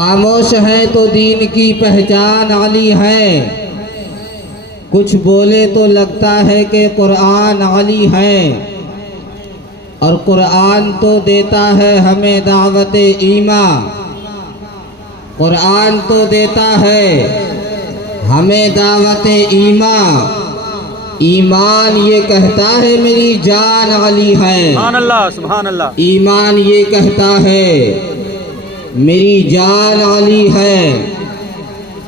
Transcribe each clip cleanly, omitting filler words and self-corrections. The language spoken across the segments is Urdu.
خاموش ہے تو دین کی پہچان علی ہے، کچھ بولے تو لگتا ہے کہ قرآن علی ہے، اور قرآن تو دیتا ہے ہمیں دعوت ایمان، قرآن تو دیتا ہے ہمیں دعوت ایمان، ایمان یہ کہتا ہے میری جان علی ہے، سبحان اللہ سبحان اللہ۔ ایمان یہ کہتا ہے میری جان علی ہے،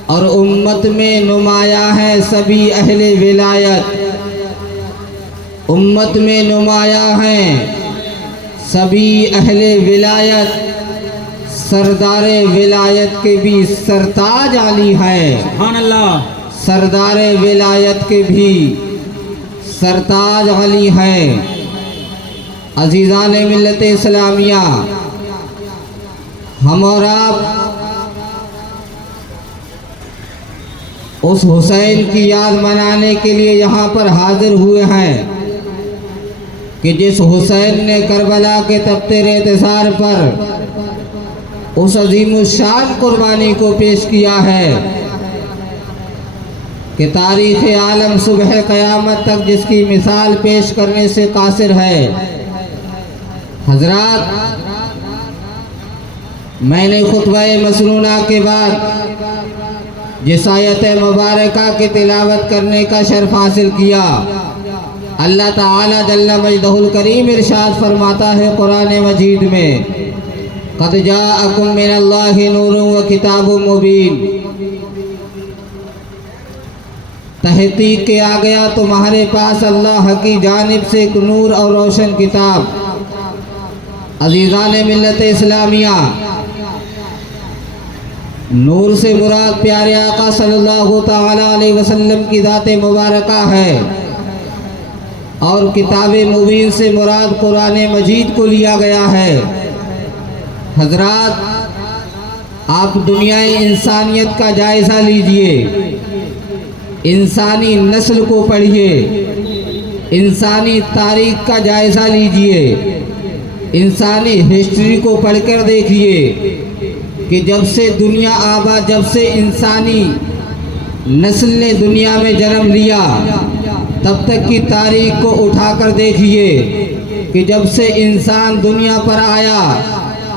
اور امت میں نمایاں ہے سبھی اہل ولایت، امت میں نمایاں ہیں سبھی اہل ولایت، سردار ولایت کے بھی سرتاج علی ہے، سبحان اللہ۔ سردار ولایت کے بھی سرتاج علی ہے۔ عزیزان ملت اسلامیہ، ہم اور آپ اس حسین کی یاد منانے کے لیے یہاں پر حاضر ہوئے ہیں کہ جس حسین نے کربلا کے تپتے ریت زار پر اس عظیم الشان قربانی کو پیش کیا ہے کہ تاریخ عالم صبح قیامت تک جس کی مثال پیش کرنے سے قاصر ہے۔ حضرات، میں نے خطبہ مسنونہ کے بعد جس آیت مبارکہ کی تلاوت کرنے کا شرف حاصل کیا، اللہ تعالی جل مجدہ الکریم ارشاد فرماتا ہے قرآن مجید میں، قد جاءکم من اللہ نور و کتاب مبین، تحقیق کے آ گیا تمہارے پاس اللہ کی جانب سے ایک نور اور روشن کتاب۔ عزیزان ملت اسلامیہ، نور سے مراد پیارے آقا صلی اللہ تعالی علیہ وسلم کی ذات مبارکہ ہے، اور کتاب مبین سے مراد قرآن مجید کو لیا گیا ہے۔ حضرات، آپ دنیا انسانیت کا جائزہ لیجئے، انسانی نسل کو پڑھیے، انسانی تاریخ کا جائزہ لیجئے، انسانی ہسٹری کو پڑھ کر دیکھیے کہ جب سے دنیا آباد، جب سے انسانی نسل نے دنیا میں جنم لیا تب تک کی تاریخ کو اٹھا کر دیکھیے کہ جب سے انسان دنیا پر آیا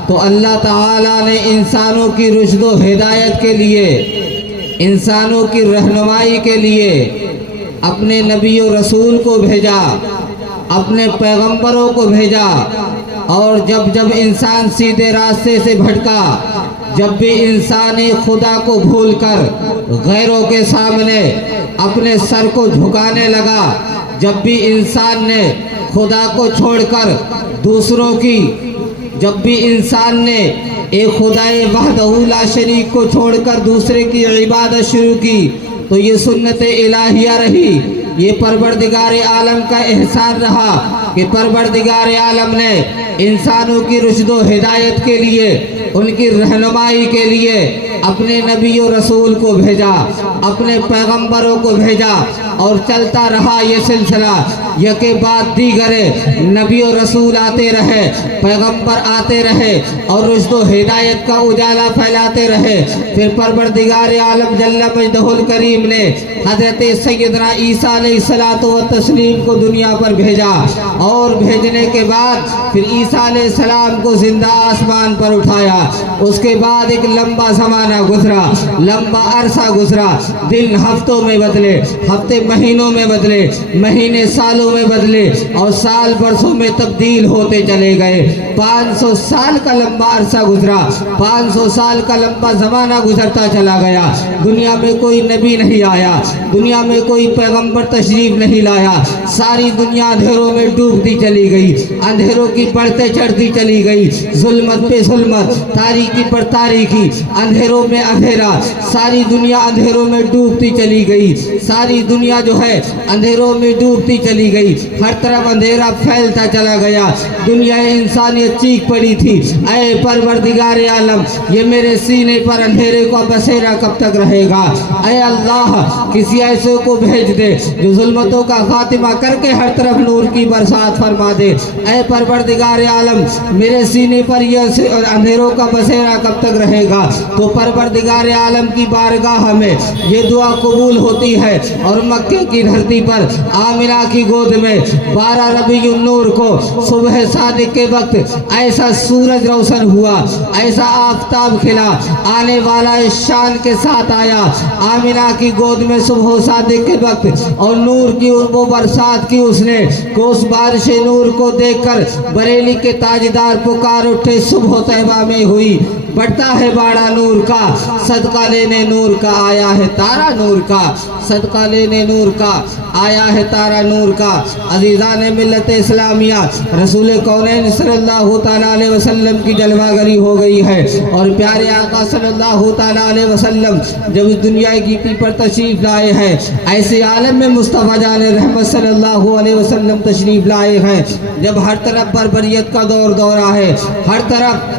تو اللہ تعالیٰ نے انسانوں کی رشد و ہدایت کے لیے، انسانوں کی رہنمائی کے لیے اپنے نبی و رسول کو بھیجا، اپنے پیغمبروں کو بھیجا، اور جب جب انسان سیدھے راستے سے بھٹکا، جب بھی انسان خدا کو بھول کر غیروں کے سامنے اپنے سر کو جھکانے لگا، جب بھی انسان نے خدا کو چھوڑ کر دوسروں کی، جب بھی انسان نے ایک خدائے وحدہ لا شریک کو چھوڑ کر دوسرے کی عبادت شروع کی، تو یہ سنت الہیہ رہی، یہ پروردگار عالم کا احسان رہا کہ پروردگار عالم نے انسانوں کی رشد و ہدایت کے لیے، ان کی رہنمائی کے لیے اپنے نبی و رسول کو بھیجا، اپنے پیغمبروں کو بھیجا، اور چلتا رہا یہ سلسلہ، یکے بعد دیگرے نبی و رسول آتے رہے، پیغمبر آتے رہے، اور رشد و ہدایت کا اجالا پھیلاتے رہے۔ پھر پروردگار عالم جل مجدہ الکریم نے حضرت سیدنا عیسیٰ علیہ السلام کو دنیا پر بھیجا، اور بھیجنے کے بعد پھر عیسیٰ علیہ السلام کو زندہ آسمان پر اٹھایا۔ اس کے بعد ایک لمبا زمانہ گزرا، لمبا عرصہ گزرا، دن ہفتوں میں بدلے، ہفتے مہینوں میں بدلے، مہینے سالوں میں بدلے، اور سال برسوں میں تبدیل ہوتے چلے گئے۔ 500 سال کا لمبا عرصہ گزرا، 500 سال کا لمبا زمانہ گزرتا چلا گیا، دنیا میں کوئی نبی نہیں آیا، دنیا میں کوئی پیغمبر تشریف نہیں لایا، ساری دنیا اندھیروں میں ڈوبتی چلی گئی، اندھیروں کی بڑھتے چڑھتی چلی گئی، ظلمت پہ ظلمت، تاریکی پر تاریکی، اندھیروں اندھیروں میں اندھیرا، ساری دنیا اندھیروں میں ڈوبتی چلی گئی، ساری دنیا جو ہے اندھیروں میں ڈوبتی چلی گئی، ہر طرف اندھیرا پھیلتا چلا گیا، دنیا انسانیت چیخ پڑی تھی، اے پروردگار عالم یہ میرے سینے پر اندھیرے کا بسیرا کب تک رہے گا؟ اے اللہ کسی ایسے کو بھیج دے جو ظلمتوں کا خاتمہ کر کے ہر طرف نور کی برسات فرما دے۔ اے پروردگار عالم میرے سینے پر یہ اندھیروں کا بسیرا کب تک رہے گا؟ تو پروردگار عالم کی بارگاہ میں یہ دعا قبول ہوتی ہے، اور مکے کی دھرتی پر آمنہ کی گود میں 12 ربیع النور کو صبح صادق کے وقت ایسا سورج روشن ہوا، ایسا آفتاب کھلا، آنے والا اس شان کے ساتھ آیا آمنہ کی گود میں صبح صادق کے وقت، اور نور کی وہ برسات کی اس نے کہ اس بارش نور کو دیکھ کر بریلی کے تاجدار پکار اٹھے صبح طیبہ میں ہوئی، بڑھتا ہے باڑا نور کا صدقہ لینے نور کا آیا ہے تارا نور کا، صدقہ لینے نور کا آیا ہے تارا نور کا۔ عزیزان ملت اسلامیہ رسول کونین صلی اللہ تعالیٰ علیہ وسلم کی جلوہ گری ہو گئی ہے، اور پیارے آقا صلی اللہ تعالیٰ علیہ وسلم جب اس دنیا کی پی پر تشریف لائے ہیں، ایسے عالم میں مصطفیٰ جان رحمت صلی اللہ علیہ وسلم تشریف لائے ہیں جب ہر طرف بربریت کا دورہ ہے، ہر طرف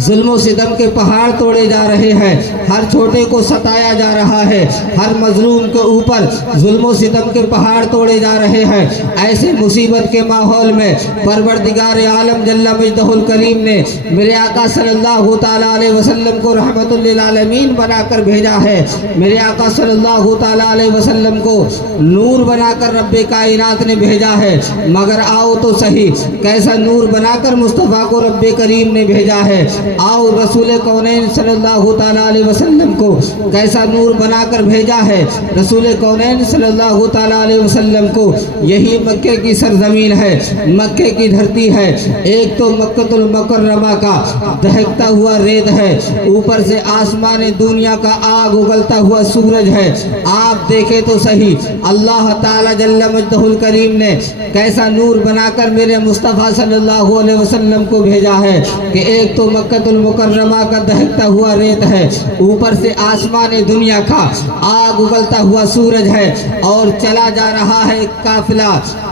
ظلم و ستم کے پہاڑ توڑے جا رہے ہیں، ہر چھوٹے کو ستایا جا رہا ہے، ہر مظلوم کے اوپر ظلم و ستم کے پہاڑ توڑے جا رہے ہیں، ایسے مصیبت کے ماحول میں پروردگار عالم جل مجدہ الکریم نے میرے آقا صلی اللہ تعالیٰ علیہ وسلم کو رحمت للعالمین بنا کر بھیجا ہے، میرے آقا صلی اللہ تعالیٰ علیہ وسلم کو نور بنا کر رب کائنات نے بھیجا ہے، مگر آؤ تو صحیح کیسا نور بنا کر مصطفیٰ کو رب کریم نے بھیجا ہے، آؤ رسول کونین صلی اللہ تعالیٰ علیہ وسلم کو کیسا نور بنا کر بھیجا ہے۔ رسول کونین صلی اللہ تعالیٰ علیہ وسلم کو یہی مکے کی سرزمین ہے، مکے کی دھرتی ہے، ایک تو مکۃ المکرمہ کا دہکتا ہوا ریت ہے، اوپر سے آسمان دنیا کا آگ اگلتا ہوا سورج ہے، آپ دیکھیں تو صحیح اللہ تعالیٰ جل مجدہ الکریم نے کیسا نور بنا کر میرے مصطفیٰ صلی اللہ علیہ وسلم کو بھیجا ہے کہ ایک تو مکۃ المکرمہ کا دہکتا ہوا ریت ہے، اوپر سے آسمان دنیا کا آگ اگلتا ہوا سورج ہے، اور چلا جا رہا ہے ایک قافلہ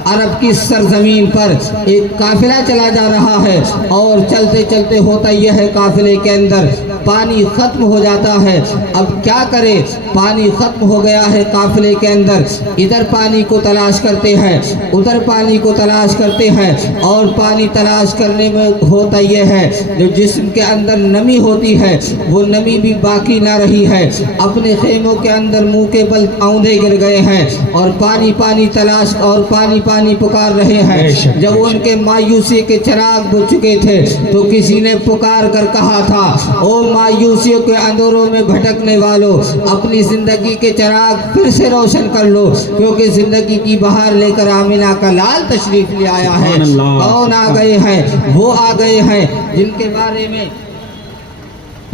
عرب کی سرزمین پر، ایک قافلہ چلا جا رہا ہے، اور چلتے چلتے ہوتا یہ ہے قافلے کے اندر پانی ختم ہو جاتا ہے۔ اب کیا کرے، پانی ختم ہو گیا ہے قافلے کے اندر، ادھر پانی کو تلاش کرتے ہیں، ادھر پانی کو تلاش کرتے ہیں، اور پانی تلاش کرنے میں ہوتا یہ ہے جو جسم کے اندر نمی ہوتی ہے وہ نمی بھی باقی نہ رہی ہے، اپنے خیموں کے اندر منہ کے بل اوندھے گر گئے ہیں، اور پانی پانی تلاش اور پانی پانی پکار رہے ہیں۔ جب ان کے مایوسی کے چراغ بجھ چکے تھے تو کسی نے پکار کر کہا تھا، او مایوسیوں کے اندروں میں بھٹکنے والو، اپنی زندگی کے چراغ پھر سے روشن کر لو، کیونکہ زندگی کی بہار لے کر آمنہ کا لال تشریف لے آیا ہے۔ کون آ گئے ہیں؟ وہ آ گئے ہیں جن کے بارے میں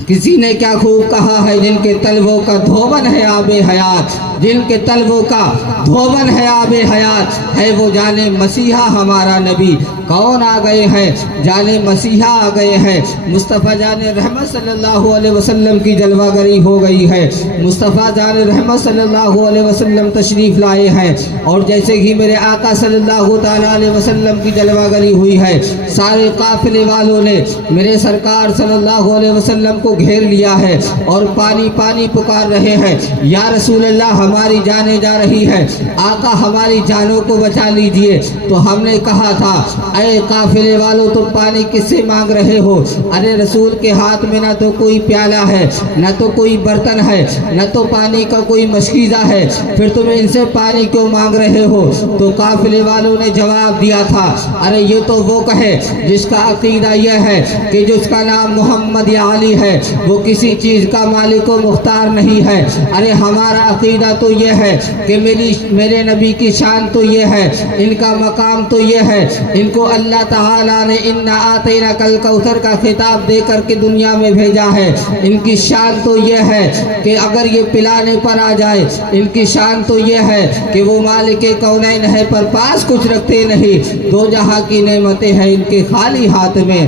کسی نے کیا خوب کہا ہے، جن کے طلبوں کا دھوبن ہے آب حیات، جن کے طلبوں کا دھوبن ہے آب حیات، ہے وہ جانے مسیحا ہمارا نبی۔ کون آ گئے ہیں؟ جانے مسیحا آ گئے ہیں، مصطفیٰ جان رحمت صلی اللہ علیہ وسلم کی جلوہ گری ہو گئی ہے، مصطفیٰ جان رحمت صلی اللہ علیہ وسلم تشریف لائے ہیں، اور جیسے ہی میرے آقا صلی اللہ تعالیٰ علیہ وسلم کی جلوہ گری ہوئی ہے، سارے قافلے والوں نے میرے سرکار صلی اللہ علیہ وسلم کو گھیر لیا ہے، اور پانی پانی پکار رہے ہیں، یا رسول اللہ ہماری جانیں جا رہی ہے، آقا ہماری جانوں کو بچا لیجئے۔ تو ہم نے کہا تھا، اے قافلے والوں تم پانی کس سے مانگ رہے ہو؟ ارے رسول کے ہاتھ میں نہ تو کوئی پیالہ ہے، نہ تو کوئی برتن ہے، نہ تو پانی کا کوئی مشکیزہ ہے، پھر تم ان سے پانی کیوں مانگ رہے ہو؟ تو قافلے والوں نے جواب دیا تھا، ارے یہ تو وہ کہے جس کا عقیدہ یہ ہے کہ جس کا نام محمد یا علی ہے وہ کسی چیز کا مالک و مختار نہیں ہے۔ ارے ہمارا عقیدہ تو یہ ہے کہ میرے نبی کی شان تو یہ ہے، ان کا مقام تو یہ ہے، ان کو اللہ تعالیٰ نے انا آتیناک الکوثر کا خطاب دے کر کے دنیا میں بھیجا ہے، ان کی شان تو یہ ہے کہ اگر یہ پلانے پر آ جائے، ان کی شان تو یہ ہے کہ وہ مالک کونین ہے پر پاس کچھ رکھتے نہیں، دو جہاں کی نعمتیں ہیں ان کے خالی ہاتھ میں۔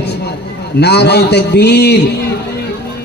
نعرہ تکبیر،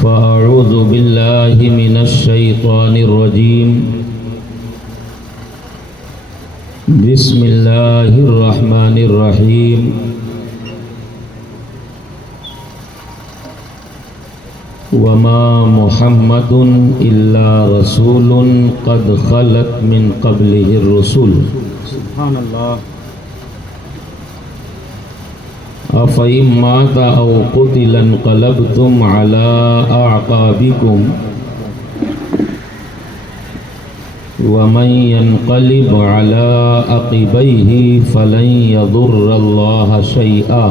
فأعوذ بالله من الشيطان الرجيم بسم الله الرحمن الرحيم وما محمد إلا رسول قد خلت من قبله الرسل سبحان اللہ. أفإن مات أو قتل انقلبتم على أعقابكم ومن ينقلب على عقبيه فلن يضر الله شيئا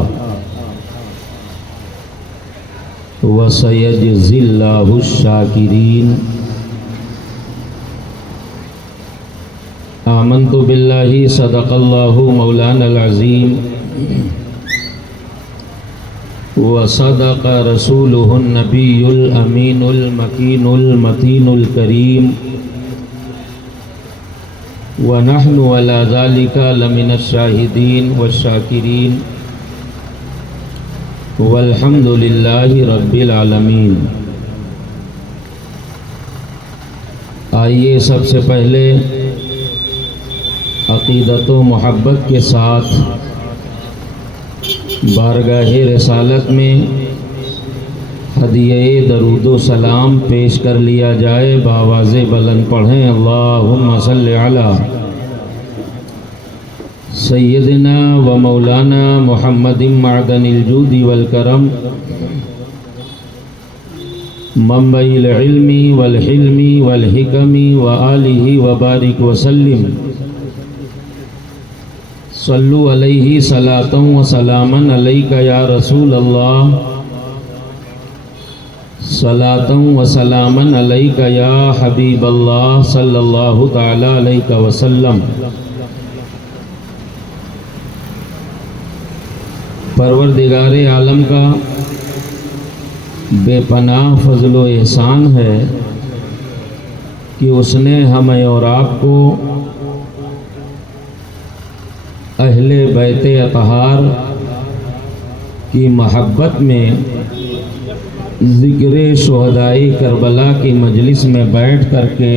وسيجزي الله الشاكرين. آمنت بالله صدق الله مولانا العظيم وصدق رسوله النبي الأمين المكين المتين الكريم ونحن على ذلك لمن الشاهدين والشاكرين والحمد لله رب العالمین. آئیے سب سے پہلے عقیدت و محبت کے ساتھ بارگاہ رسالت میں ہدیہ درود و سلام پیش کر لیا جائے. بآواز بلند پڑھیں اللہم صلی علی سیدنا و مولانا محمد معدن الجود والکرم منبع العلم والحلم والحکم وآلہ وبارک وسلم. صلو علیہ صلاۃ و سلاما علیک یا رسول اللہ صلاۃ و سلاما علیک یا حبیب اللہ صلی اللہ تعالی علیہ وسلم. پروردگار عالم کا بے پناہ فضل و احسان ہے کہ اس نے ہمیں اور آپ کو اہل بیت اطہار کی محبت میں ذکر شہدائی کربلا کی مجلس میں بیٹھ کر کے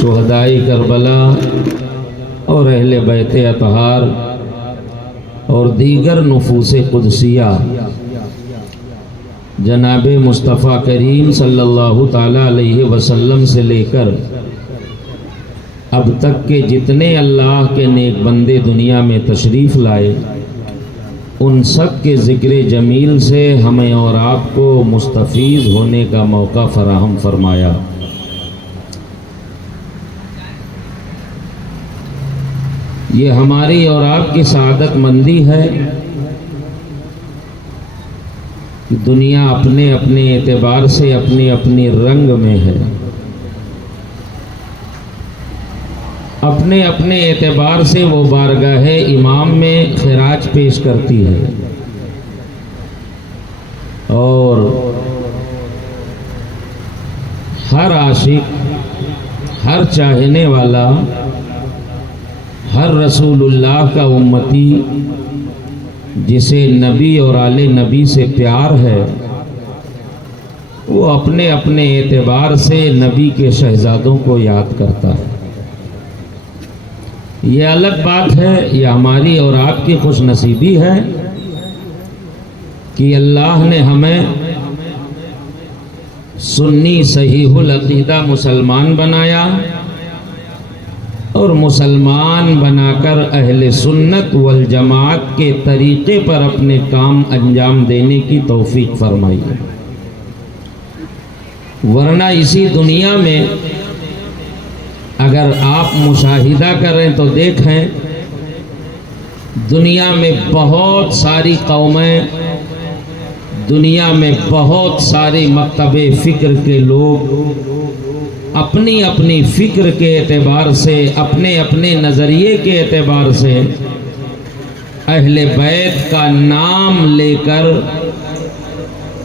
شہدائی کربلا اور اہل بیت اطہار اور دیگر نفوس قدسیہ جناب مصطفیٰ کریم صلی اللہ تعالی علیہ وسلم سے لے کر اب تک کے جتنے اللہ کے نیک بندے دنیا میں تشریف لائے ان سب کے ذکر جمیل سے ہمیں اور آپ کو مستفیض ہونے کا موقع فراہم فرمایا. یہ ہماری اور آپ کی سعادت مندی ہے. دنیا اپنے اپنے اعتبار سے اپنی اپنی رنگ میں ہے، اپنے اپنے اعتبار سے وہ بارگاہ امام میں خراج پیش کرتی ہے اور ہر عاشق، ہر چاہنے والا، ہر رسول اللہ کا امتی جسے نبی اور آل نبی سے پیار ہے وہ اپنے اپنے اعتبار سے نبی کے شہزادوں کو یاد کرتا ہے. یہ الگ بات ہے، یہ ہماری اور آپ کی خوش نصیبی ہے کہ اللہ نے ہمیں سنی صحیح العقیدہ مسلمان بنایا اور مسلمان بنا کر اہل سنت والجماعت کے طریقے پر اپنے کام انجام دینے کی توفیق فرمائی. ورنہ اسی دنیا میں اگر آپ مشاہدہ کریں تو دیکھیں دنیا میں بہت ساری قومیں، دنیا میں بہت سارے مکتب فکر کے لوگ اپنی اپنی فکر کے اعتبار سے، اپنے اپنے نظریے کے اعتبار سے اہل بیت کا نام لے کر،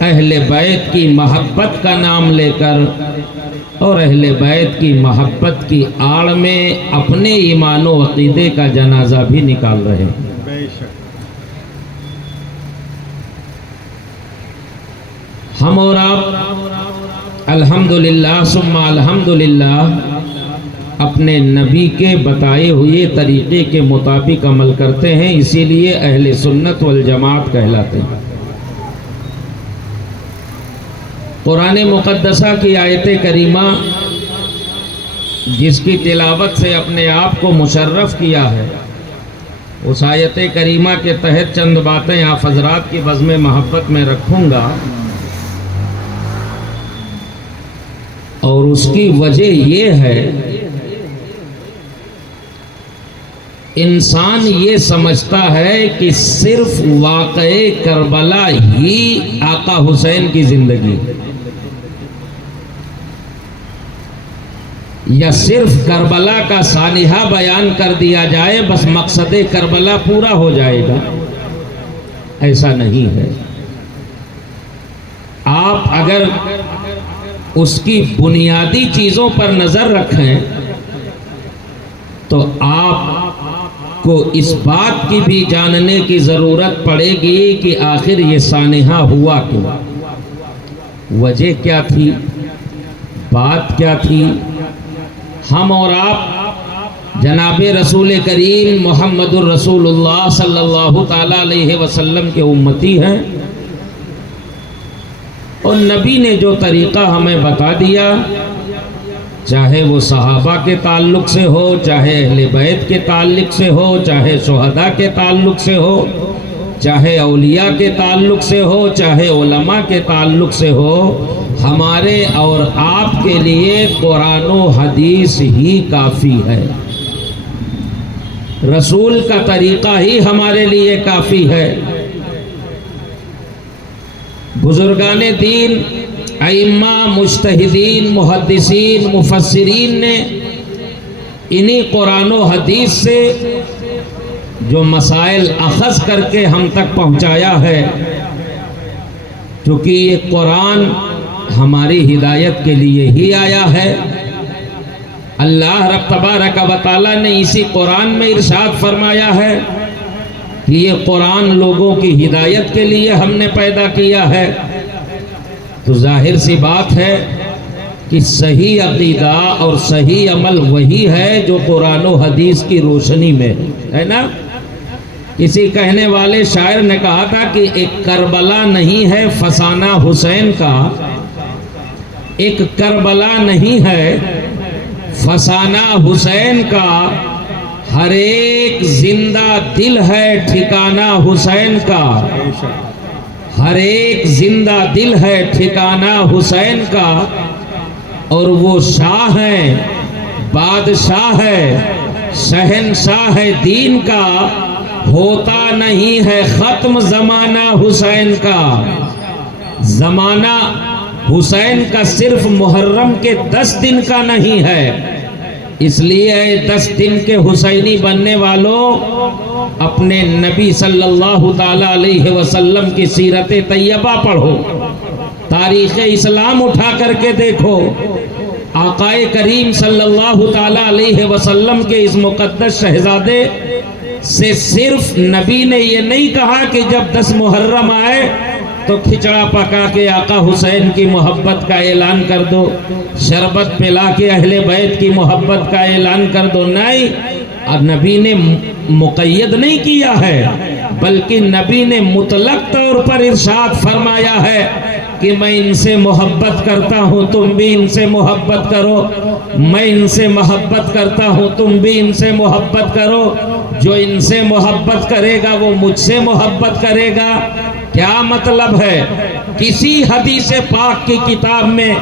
اہل بیت کی محبت کا نام لے کر اور اہل بیت کی محبت کی آڑ میں اپنے ایمان و عقیدے کا جنازہ بھی نکال رہے ہیں۔ ہم اور آپ الحمدللہ ثم الحمدللہ اپنے نبی کے بتائے ہوئے طریقے کے مطابق عمل کرتے ہیں، اسی لیے اہل سنت والجماعت کہلاتے ہیں۔ قرآن مقدسہ کی آیت کریمہ جس کی تلاوت سے اپنے آپ کو مشرف کیا ہے، اس آیت کریمہ کے تحت چند باتیں آپ حضرات کی بزم محبت میں رکھوں گا، اور اس کی وجہ یہ ہے انسان یہ سمجھتا ہے کہ صرف واقعہ کربلا ہی آقا حسین کی زندگی، یا صرف کربلا کا سانحہ بیان کر دیا جائے بس مقصد کربلا پورا ہو جائے گا۔ ایسا نہیں ہے۔ آپ اگر اس کی بنیادی چیزوں پر نظر رکھیں تو آپ کو اس بات کی بھی جاننے کی ضرورت پڑے گی کہ آخر یہ سانحہ ہوا کیوں، وجہ کیا تھی، بات کیا تھی۔ ہم اور آپ جناب رسول کریم محمد الرسول اللہ صلی اللہ تعالی علیہ وسلم کے امتی ہیں، اور نبی نے جو طریقہ ہمیں بتا دیا، چاہے وہ صحابہ کے تعلق سے ہو، چاہے اہل بیت کے تعلق سے ہو، چاہے شہداء کے تعلق سے ہو، چاہے اولیاء کے تعلق سے ہو، چاہے علماء کے تعلق سے ہو، ہمارے اور آپ کے لیے قرآن و حدیث ہی کافی ہے۔ رسول کا طریقہ ہی ہمارے لیے کافی ہے۔ بزرگان دین، ائمہ، مجتہدین، محدثین، مفسرین نے انہی قرآن و حدیث سے جو مسائل اخذ کر کے ہم تک پہنچایا ہے، کیونکہ یہ قرآن ہماری ہدایت کے لیے ہی آیا ہے۔ اللہ رب تبارک و تعالی نے اسی قرآن میں ارشاد فرمایا ہے کہ یہ قرآن لوگوں کی ہدایت کے لیے ہم نے پیدا کیا ہے، تو ظاہر سی بات ہے کہ صحیح عقیدہ اور صحیح عمل وہی ہے جو قرآن و حدیث کی روشنی میں ہے نا۔ کسی کہنے والے شاعر نے کہا تھا کہ ایک کربلا نہیں ہے فسانہ حسین کا، ایک کربلا نہیں ہے فسانہ حسین کا، ہر ایک زندہ دل ہے ٹھکانہ حسین کا، ہر ایک زندہ دل ہے ٹھکانہ حسین کا، اور وہ شاہ ہے، بادشاہ ہے، شہنشاہ ہے دین کا، ہوتا نہیں ہے ختم زمانہ حسین کا۔ زمانہ حسین کا صرف محرم کے 10 دن کا نہیں ہے، اس لیے 10 دن کے حسینی بننے والوں اپنے نبی صلی اللہ تعالی علیہ وسلم کی سیرت طیبہ پڑھو، تاریخ اسلام اٹھا کر کے دیکھو، آقا کریم صلی اللہ تعالی علیہ وسلم کے اس مقدس شہزادے سے صرف نبی نے یہ نہیں کہا کہ جب 10 محرم آئے تو کھچڑا پکا کے آقا حسین کی محبت کا اعلان کر دو، شربت پلا کے اہل بیت کی محبت کا اعلان کر دو، نہیں، اور نبی نے مقید نہیں کیا ہے، بلکہ نبی نے مطلق طور پر ارشاد فرمایا ہے کہ میں ان سے محبت کرتا ہوں، تم بھی ان سے محبت کرو، میں ان سے محبت کرتا ہوں، تم بھی ان سے محبت کرو، جو ان سے محبت کرے گا وہ مجھ سے محبت کرے گا۔ کیا مطلب ہے؟ کسی حدیث پاک کی کتاب میں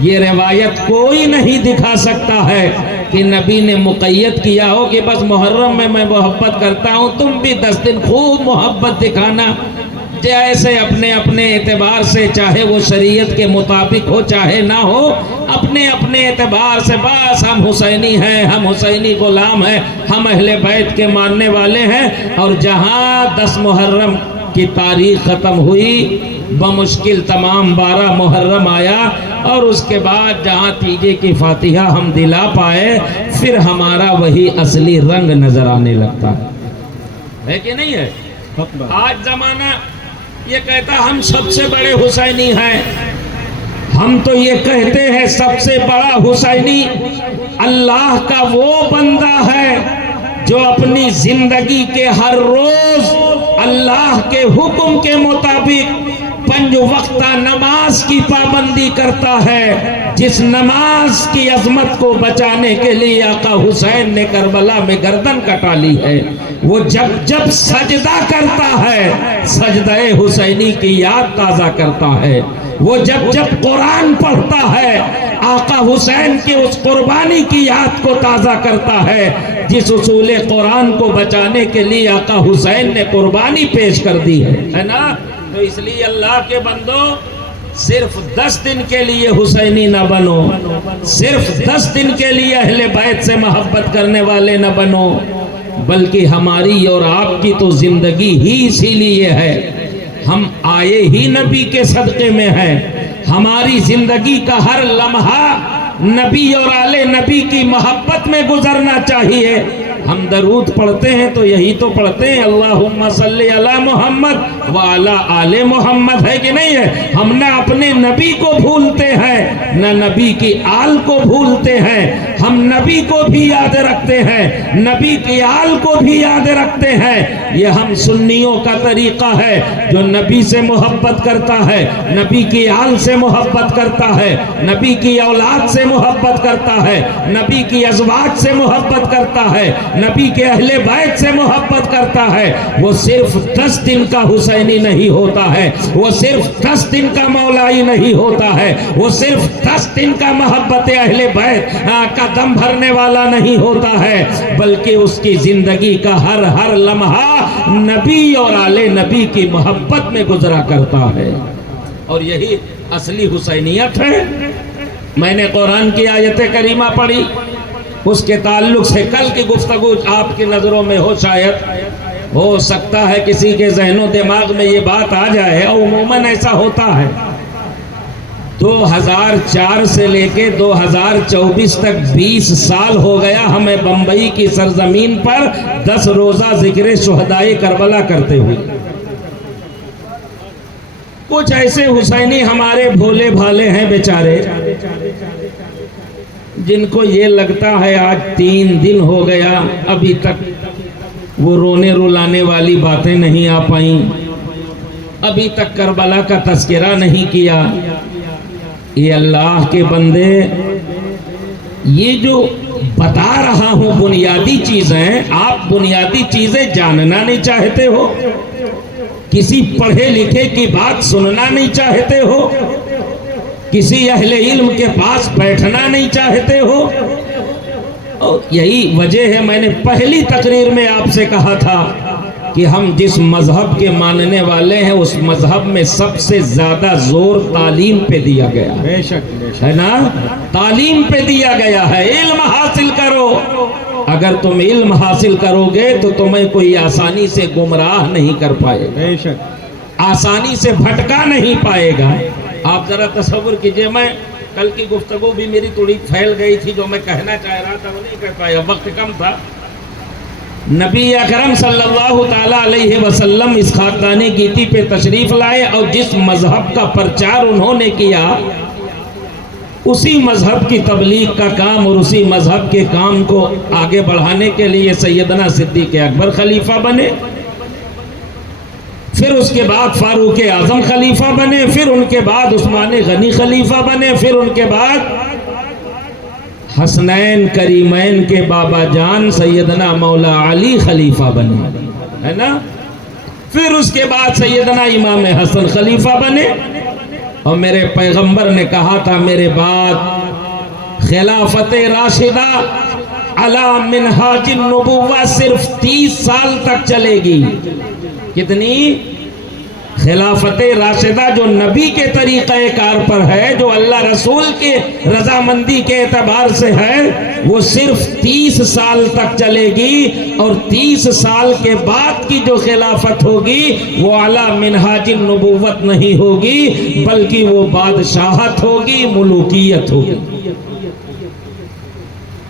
یہ روایت کوئی نہیں دکھا سکتا ہے کہ نبی نے مقید کیا ہو کہ بس محرم میں محبت کرتا ہوں، تم بھی 10 دن خوب محبت دکھانا، جیسے اپنے اپنے اعتبار سے، چاہے وہ شریعت کے مطابق ہو چاہے نہ ہو، اپنے اپنے اعتبار سے بس ہم حسینی ہیں، ہم حسینی غلام ہیں، ہم اہل بیت کے ماننے والے ہیں۔ اور جہاں 10 محرم کی تاریخ ختم ہوئی، بمشکل تمام 12 محرم آیا، اور اس کے بعد جہاں تیجے کی فاتحہ ہم دلا پائے پھر ہمارا وہی اصلی رنگ نظر آنے لگتا ہے کہ نہیں ہے؟ آج زمانہ یہ کہتا ہم سب سے بڑے حسینی ہیں، ہم تو یہ کہتے ہیں سب سے بڑا حسینی اللہ کا وہ بندہ ہے جو اپنی زندگی کے ہر روز اللہ کے حکم کے مطابق 5 وقتہ نماز کی پابندی کرتا ہے، جس نماز کی عظمت کو بچانے کے لیے آقا حسین نے کربلا میں گردن کٹا لی ہے۔ وہ جب جب سجدہ کرتا ہے سجدہ حسینی کی یاد تازہ کرتا ہے، وہ جب جب قرآن پڑھتا ہے آقا حسین کے اس قربانی کی یاد کو تازہ کرتا ہے جس اصول قرآن کو بچانے کے لیے آقا حسین نے قربانی پیش کر دی ہے نا؟ تو اس لیے اللہ کے بندو صرف 10 دن کے لیے حسینی نہ بنو، صرف 10 دن کے لیے اہل بیت سے محبت کرنے والے نہ بنو، بلکہ ہماری اور آپ کی تو زندگی ہی اسی لیے ہے، ہم آئے ہی نبی کے صدقے میں ہیں، ہماری زندگی کا ہر لمحہ نبی اور آل نبی کی محبت میں گزرنا چاہیے۔ ہم درود پڑھتے ہیں تو یہی تو پڑھتے ہیں اللہم صلی علی محمد وعلی آل محمد، ہے کہ نہیں ہے؟ ہم نہ اپنے نبی کو بھولتے ہیں نہ نبی کی آل کو بھولتے ہیں، ہم نبی کو بھی یاد رکھتے ہیں، نبی کی آل کو بھی یاد رکھتے ہیں۔ یہ ہم سنیوں کا طریقہ ہے، جو نبی سے محبت کرتا ہے، نبی کی آل سے محبت کرتا ہے، نبی کی اولاد سے محبت کرتا ہے، نبی کی ازواج سے محبت کرتا ہے، نبی کے اہل بیت سے محبت کرتا ہے، وہ صرف 10 دن کا حسینی نہیں ہوتا ہے، وہ صرف 10 دن کا مولائی نہیں ہوتا ہے، وہ صرف 10 دن کا محبت اہل بیت کا دم بھرنے والا نہیں ہوتا ہے، بلکہ اس کی زندگی کا ہر لمحہ نبی اور آل نبی کی محبت میں گزرا کرتا ہے، اور یہی اصلی حسینیت ہے۔ میں نے قرآن کی آیت کریمہ پڑھی، اس کے تعلق سے کل کی گفتگو آپ کی نظروں میں ہو، شاید ہو سکتا ہے کسی کے ذہن و دماغ میں یہ بات آ جائے، اور عموماً ایسا ہوتا ہے۔ 2004 سے لے کے 2024 تک 20 سال ہو گیا ہمیں بمبئی کی سرزمین پر 10 روزہ ذکر شہدائے کربلا کرتے ہوئے۔ کچھ ایسے حسینی ہمارے بھولے بھالے ہیں بیچارے، جن کو یہ لگتا ہے آج 3 دن ہو گیا ابھی تک وہ رونے رلانے والی باتیں نہیں آ پائیں، ابھی تک کربلا کا تذکرہ نہیں کیا۔ یہ اللہ کے بندے، یہ جو بتا رہا ہوں بنیادی چیزیں، آپ بنیادی چیزیں جاننا نہیں چاہتے ہو، کسی پڑھے لکھے کی بات سننا نہیں چاہتے ہو، کسی اہل علم کے پاس بیٹھنا نہیں چاہتے ہو، اور یہی وجہ ہے میں نے پہلی تقریر میں آپ سے کہا تھا کہ ہم جس مذہب کے ماننے والے ہیں اس مذہب میں سب سے زیادہ زور تعلیم پہ دیا گیا ہے، بے شک ہے نا؟ تعلیم پہ دیا گیا ہے، علم حاصل کرو۔ اگر تم علم حاصل کرو گے تو تمہیں کوئی آسانی سے گمراہ نہیں کر پائے گا، بے شک آسانی سے بھٹکا نہیں پائے گا۔ آپ ذرا تصور کیجئے، میں کل کی گفتگو بھی میری تھوڑی پھیل گئی تھی، جو میں کہنا چاہ رہا تھا وہ نہیں کہہ پایا، وقت کم تھا۔ نبی اکرم صلی اللہ تعالیٰ علیہ وسلم اس خاکدانی گیتی پہ تشریف لائے، اور جس مذہب کا پرچار انہوں نے کیا اسی مذہب کی تبلیغ کا کام اور اسی مذہب کے کام کو آگے بڑھانے کے لیے سیدنا صدیق اکبر خلیفہ بنے، پھر اس کے بعد فاروق اعظم خلیفہ بنے، پھر ان کے بعد عثمان غنی خلیفہ بنے، پھر ان کے بعد حسنین کریمین کے بابا جان سیدنا مولا علی خلیفہ بنے، ہے نا؟ پھر اس کے بعد سیدنا امام حسن خلیفہ بنے، اور میرے پیغمبر نے کہا تھا میرے بعد خلافت راشدہ علی منہاج النبوہ صرف 30 سال تک چلے گی۔ کتنی؟ خلافت راشدہ جو نبی کے طریقہ کار پر ہے، جو اللہ رسول کے رضامندی کے اعتبار سے ہے، وہ صرف 30 سال تک چلے گی، اور 30 سال کے بعد کی جو خلافت ہوگی وہ اعلیٰ منہاج النبوت نہیں ہوگی، بلکہ وہ بادشاہت ہوگی، ملوکیت ہوگی۔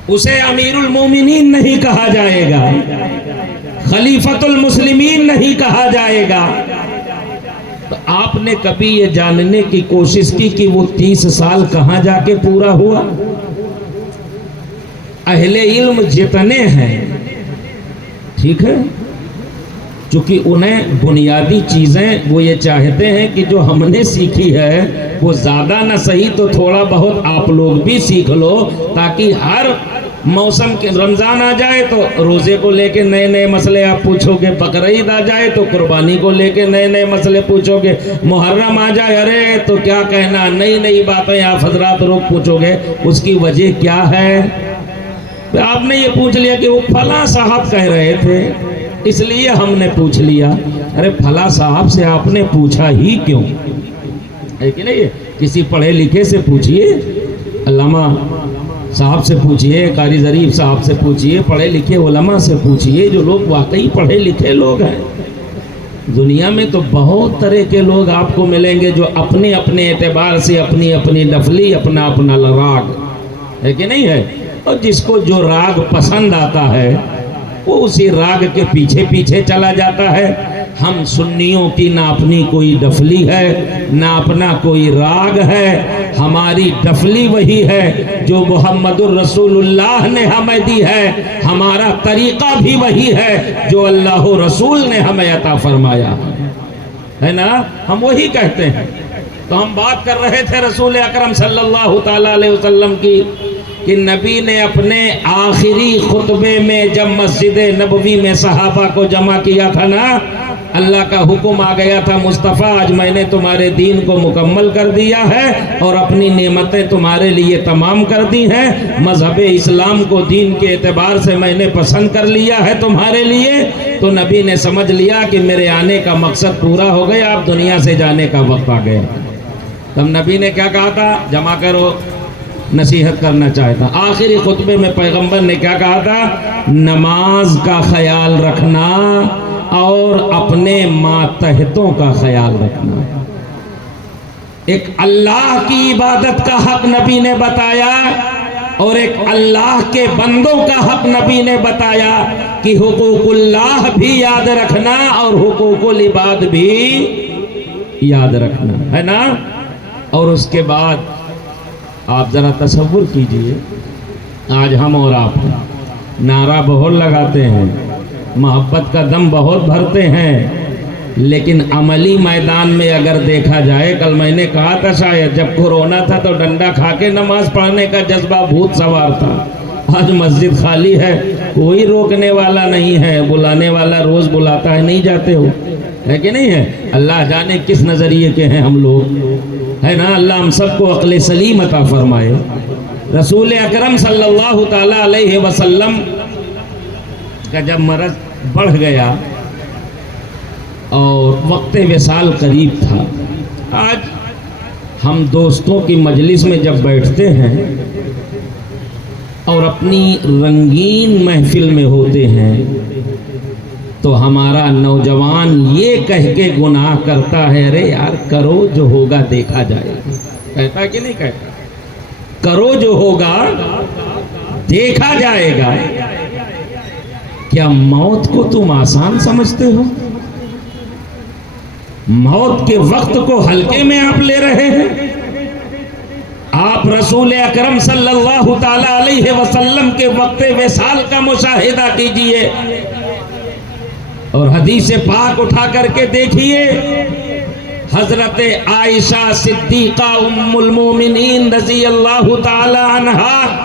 اسے امیر المومنین نہیں کہا جائے گا، خلیفۃ المسلمین نہیں کہا جائے گا۔ تو آپ نے کبھی یہ جاننے کی کوشش کی کہ وہ 30 سال کہاں جا کے پورا ہوا؟ اہل علم جتنے ہیں، ٹھیک ہے، چونکہ انہیں بنیادی چیزیں وہ یہ چاہتے ہیں کہ جو ہم نے سیکھی ہے وہ زیادہ نہ صحیح تو تھوڑا بہت آپ لوگ بھی سیکھ لو، تاکہ ہر موسم کے رمضان آ جائے تو روزے کو لے کے نئے نئے مسئلے آپ پوچھو گے، بقرعید آ جائے تو قربانی کو لے کے نئے نئے مسئلے پوچھو گے، محرم آ جائے ارے تو کیا کہنا، نئی نئی باتیں آپ حضرات لوگ پوچھو گے۔ اس کی وجہ کیا ہے؟ آپ نے یہ پوچھ لیا کہ وہ فلاں صاحب کہہ رہے تھے اس لیے ہم نے پوچھ لیا۔ ارے فلاں صاحب سے آپ نے پوچھا ہی کیوں ہے کہ نہیں؟ کسی پڑھے لکھے سے پوچھئے، علامہ صاحب سے پوچھئے، قاری ظریف صاحب سے پوچھئے، پڑھے لکھے علماء سے پوچھئے، جو لوگ واقعی پڑھے لکھے لوگ ہیں۔ دنیا میں تو بہت طرح کے لوگ آپ کو ملیں گے جو اپنے اپنے اعتبار سے اپنی اپنی ڈفلی، اپنا اپنا راگ ہے کہ نہیں ہے، اور جس کو جو راگ پسند آتا ہے وہ اسی راگ کے پیچھے پیچھے چلا جاتا ہے۔ ہم سنیوں کی نہ اپنی کوئی ڈفلی ہے نہ اپنا کوئی راگ ہے، ہماری ڈفلی وہی ہے جو محمد الرسول اللہ نے ہمیں دی ہے، ہمارا طریقہ بھی وہی ہے جو اللہ رسول نے ہمیں عطا فرمایا ہے نا، ہم وہی کہتے ہیں۔ تو ہم بات کر رہے تھے رسول اکرم صلی اللہ تعالی علیہ وسلم کی، کہ نبی نے اپنے آخری خطبے میں جب مسجد نبوی میں صحابہ کو جمع کیا تھا نا، اللہ کا حکم آ گیا تھا، مصطفیٰ آج میں نے تمہارے دین کو مکمل کر دیا ہے اور اپنی نعمتیں تمہارے لیے تمام کر دی ہیں، مذہب اسلام کو دین کے اعتبار سے میں نے پسند کر لیا ہے تمہارے لیے۔ تو نبی نے سمجھ لیا کہ میرے آنے کا مقصد پورا ہو گیا، اب دنیا سے جانے کا وقت آ گیا۔ تب نبی نے کیا کہا تھا؟ جمع کرو، نصیحت کرنا چاہتا۔ آخری خطبے میں پیغمبر نے کیا کہا تھا؟ نماز کا خیال رکھنا اور اپنے ماتحتوں کا خیال رکھنا۔ ایک اللہ کی عبادت کا حق نبی نے بتایا اور ایک اللہ کے بندوں کا حق نبی نے بتایا، کہ حقوق اللہ بھی یاد رکھنا اور حقوق العباد بھی یاد رکھنا ہے نا۔ اور اس کے بعد آپ ذرا تصور کیجئے، آج ہم اور آپ نعرہ بہت لگاتے ہیں، محبت کا دم بہت بھرتے ہیں، لیکن عملی میدان میں اگر دیکھا جائے، کل میں نے کہا تھا شاید جب کورونا تھا تو ڈنڈا کھا کے نماز پڑھنے کا جذبہ بھوت سوار تھا۔ آج مسجد خالی ہے، کوئی روکنے والا نہیں ہے، بلانے والا روز بلاتا ہے، نہیں جاتے ہو ہے کہ نہیں ہے؟ اللہ جانے کس نظریے کے ہیں ہم لوگ، ہے نا۔ اللہ ہم سب کو عقل سلیم عطا فرمائے۔ رسول اکرم صلی اللہ تعالی علیہ وسلم کا جب مرض بڑھ گیا اور وقت وصال قریب تھا، آج ہم دوستوں کی مجلس میں جب بیٹھتے ہیں اور اپنی رنگین محفل میں ہوتے ہیں تو ہمارا نوجوان یہ کہہ کے گناہ کرتا ہے، ارے یار کرو جو ہوگا دیکھا جائے گا، کہتا کہ نہیں کہتا؟ کرو جو ہوگا دیکھا جائے گا۔ کیا موت کو تم آسان سمجھتے ہو؟ موت کے وقت کو ہلکے میں آپ لے رہے ہیں؟ آپ رسول اکرم صلی اللہ تعالی علیہ وسلم کے وقت وصال کا مشاہدہ کیجئے اور حدیث پاک اٹھا کر کے دیکھیے۔ حضرت عائشہ صدیقہ ام المومنین رضی اللہ تعالی عنہا،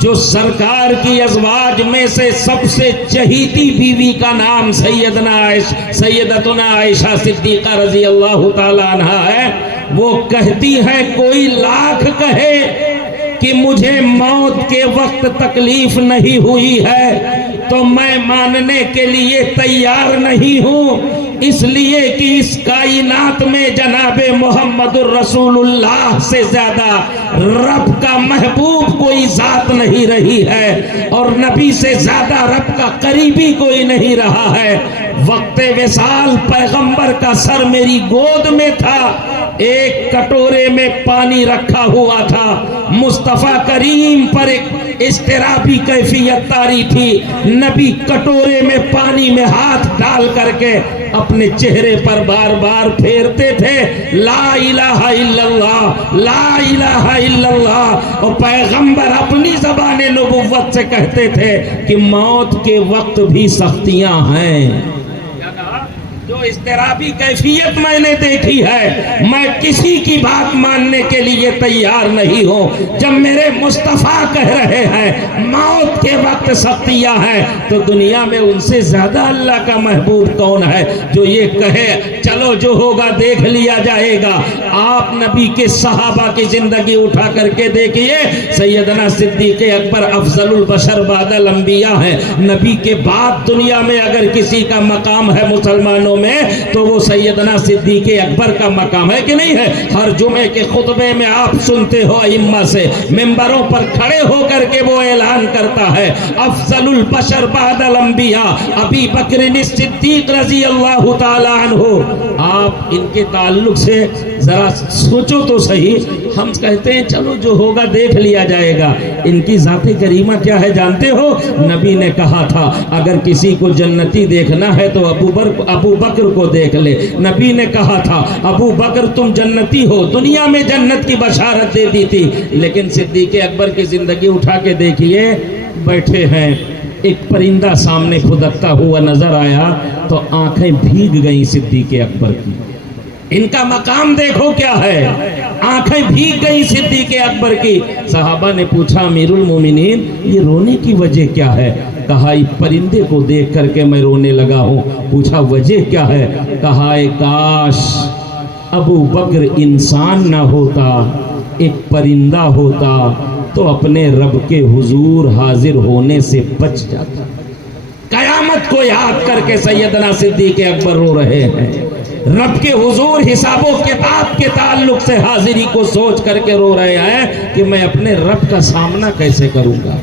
جو سرکار کی ازواج میں سے سب سے چہیتی بیوی کا نام سیدتنا عائشہ صدیقہ رضی اللہ تعالی عنہا ہے، وہ کہتی ہے کوئی لاکھ کہے کہ مجھے موت کے وقت تکلیف نہیں ہوئی ہے تو میں ماننے کے لیے تیار نہیں ہوں اس لیے کہ اس کائنات میں جناب محمد الرسول اللہ سے زیادہ رب کا محبوب کوئی ذات نہیں رہی ہے، اور نبی سے زیادہ رب کا قریبی کوئی نہیں رہا ہے۔ وقت وصال پیغمبر کا سر میری گود میں تھا، ایک کٹورے میں پانی رکھا ہوا تھا، مصطفیٰ کریم پر ایک اضطرابی کیفیت طاری تھی، نبی کٹورے میں پانی میں ہاتھ ڈال کر کے اپنے چہرے پر بار بار پھیرتے تھے، لا الہ الا اللہ، لا الہ الا اللہ، اور پیغمبر اپنی زبان نبوت سے کہتے تھے کہ موت کے وقت بھی سختیاں ہیں۔ جو اضطرابی کیفیت میں نے دیکھی ہے، میں کسی کی بات ماننے کے لیے تیار نہیں ہوں۔ جب میرے مصطفیٰ کہہ رہے ہیں موت کے وقت سختیاں ہیں، تو دنیا میں ان سے زیادہ اللہ کا محبوب کون ہے جو یہ کہے چلو جو ہوگا دیکھ لیا جائے گا۔ آپ نبی کے صحابہ کی زندگی اٹھا کر کے دیکھیے، سیدنا صدیق اکبر افضل البشر بعد الانبیاء ہیں۔ نبی کے بعد دنیا میں اگر کسی کا مقام ہے مسلمانوں میں تو وہ سیدنا صدیق اکبر کا مقام ہے کہ نہیں ہے؟ ہر جمعے کے خطبے میں آپ سنتے ہو ائمہ سے ممبروں پر کھڑے ہو کر کے وہ اعلان کرتا ہے افضل البشر بعد الانبیاء ابی بکر صدیق رضی اللہ تعالی عنہ۔ آپ ان کے تعلق سے ذرا سوچو تو صحیح، ہم کہتے ہیں چلو جو ہوگا دیکھ لیا جائے گا، ان کی ذات کریمہ کیا ہے جانتے ہو؟ نبی نے کہا تھا اگر کسی کو جنتی دیکھنا ہے تو ابو بکر کو دیکھ لے۔ نبی نے کہا تھا ابو بکر تم جنتی ہو، دنیا میں جنت کی بشارت دے دی تھی، لیکن صدیق اکبر کی زندگی اٹھا کے دیکھیے، بیٹھے ہیں، ایک پرندہ سامنے کھدکتا ہوا نظر آیا تو آنکھیں بھیگ گئیں صدیق اکبر کی۔ ان کا مقام دیکھو کیا ہے، آنکھیں بھیگ گئی صدیق اکبر کی۔ صحابہ نے پوچھا امیر المومنین یہ رونے کی وجہ کیا ہے؟ کہا اس پرندے کو دیکھ کر کے میں رونے لگا ہوں۔ پوچھا وجہ کیا ہے؟ کہا کاش ابو بکر انسان نہ ہوتا، ایک پرندہ ہوتا تو اپنے رب کے حضور حاضر ہونے سے بچ جاتا۔ قیامت کو یاد کر کے سیدنا صدیق اکبر رو رہے ہیں، رب کے حضور حساب و کتاب کے تعلق سے حاضری کو سوچ کر کے رو رہے ہیں کہ میں اپنے رب کا سامنا کیسے کروں گا،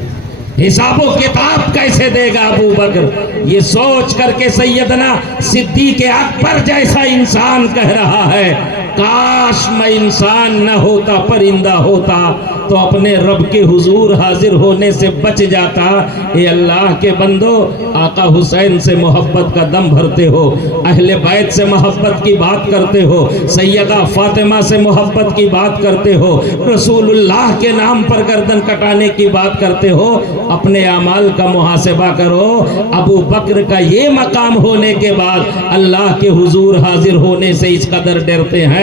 حساب و کتاب کیسے دے گا ابو بکر۔ یہ سوچ کر کے سیدنا صدیق اکبر جیسا انسان کہہ رہا ہے کاش میں انسان نہ ہوتا، پرندہ ہوتا تو اپنے رب کے حضور حاضر ہونے سے بچ جاتا۔ اے اللہ کے بندو، آقا حسین سے محبت کا دم بھرتے ہو، اہل بیت سے محبت کی بات کرتے ہو، سیدہ فاطمہ سے محبت کی بات کرتے ہو، رسول اللہ کے نام پر گردن کٹانے کی بات کرتے ہو، اپنے اعمال کا محاسبہ کرو۔ ابو بکر کا یہ مقام ہونے کے بعد اللہ کے حضور حاضر ہونے سے اس قدر ڈرتے ہیں،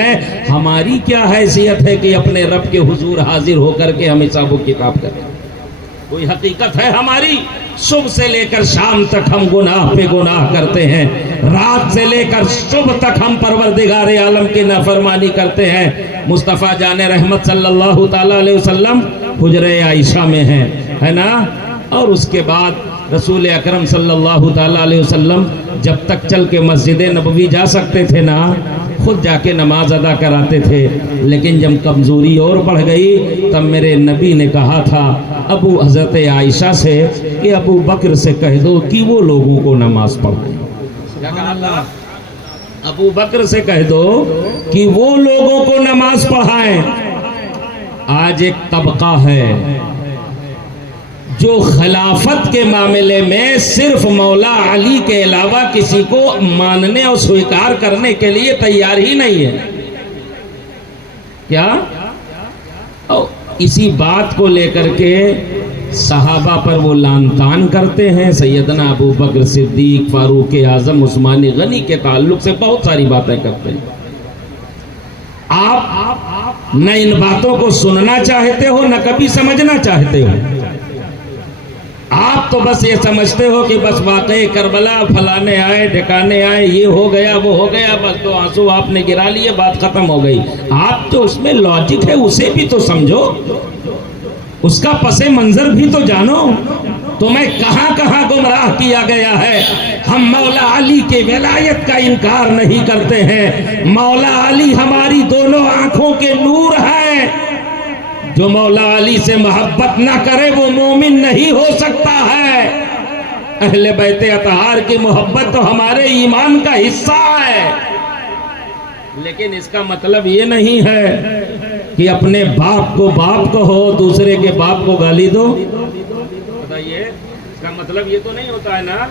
ہماری کیا حیثیت ہے کہ اپنے رب کے حضور حاضر ہو کر کے ہم حساب و کتاب کریں؟ کوئی حقیقت ہے ہماری؟ صبح سے لے کر شام تک ہم گناہ پہ گناہ کرتے ہیں، رات سے لے کر صبح تک ہم پروردگار عالم کی نافرمانی کرتے ہیں۔ مصطفیٰ جان رحمت صلی اللہ تعالی علیہ وسلم حجرہ عائشہ میں ہیں، ہے نا، اور اس کے بعد رسول اکرم صلی اللہ تعالی علیہ وسلم جب تک چل کے مسجد نبوی جا سکتے تھے نا، خود جا کے نماز ادا کراتے تھے، لیکن جب کمزوری اور بڑھ گئی تب میرے نبی نے کہا تھا ابو حضرت عائشہ سے کہ ابو بکر سے کہہ دو کہ وہ لوگوں کو نماز پڑھائیں۔ کیا کہا اللہ؟ ابو بکر سے کہہ دو کہ وہ لوگوں کو نماز پڑھائیں۔ آج ایک طبقہ ہے جو خلافت کے معاملے میں صرف مولا علی کے علاوہ کسی کو ماننے اور سویکار کرنے کے لیے تیار ہی نہیں ہے۔ کیا؟ اسی بات کو لے کر کے صحابہ پر وہ لان تان کرتے ہیں، سیدنا ابو بکر صدیق، فاروق اعظم، عثمان غنی کے تعلق سے بہت ساری باتیں کرتے ہیں۔ آپ نہ ان باتوں کو سننا چاہتے ہو نہ کبھی سمجھنا چاہتے ہو، آپ تو بس یہ سمجھتے ہو کہ بس واقعی کربلا فلانے آئے ٹھکانے آئے، یہ ہو گیا وہ ہو گیا، بس تو آنسو آپ نے گرا لیے، بات ختم ہو گئی۔ آپ تو اس میں لاجک ہے اسے بھی تو سمجھو، اس کا پس منظر بھی تو جانو۔ تمہیں کہاں کہاں گمراہ کیا گیا ہے. ہم مولا علی کے ولایت کا انکار نہیں کرتے ہیں. مولا علی ہماری دونوں آنکھوں کے نور ہیں. جو مولا علی سے محبت نہ کرے وہ مومن نہیں ہو سکتا ہے. اہل بیت اطہار کی محبت تو ہمارے ایمان کا حصہ ہے. لیکن اس کا مطلب یہ نہیں ہے کہ اپنے باپ کو باپ کہو دوسرے کے باپ کو گالی دو. بتائیے اس کا مطلب یہ تو نہیں ہوتا ہے نا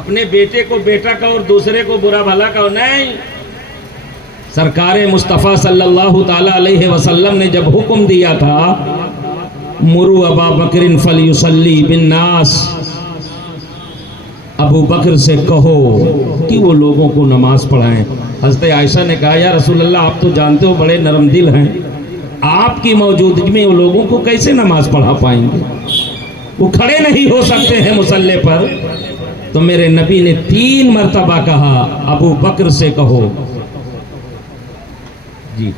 اپنے بیٹے کو بیٹا کہو اور دوسرے کو برا بھلا کہو. نہیں. سرکار مصطفیٰ صلی اللہ تعالی علیہ وسلم نے جب حکم دیا تھا مرو ابا بکر فلیصلی بالناس، ابو بکر سے کہو کہ وہ لوگوں کو نماز پڑھائیں. حضرت عائشہ نے کہا یا رسول اللہ آپ تو جانتے ہو بڑے نرم دل ہیں، آپ کی موجودگی میں وہ لوگوں کو کیسے نماز پڑھا پائیں گے؟ وہ کھڑے نہیں ہو سکتے ہیں مصلی پر. تو میرے نبی نے 3 مرتبہ کہا ابو بکر سے کہو. جی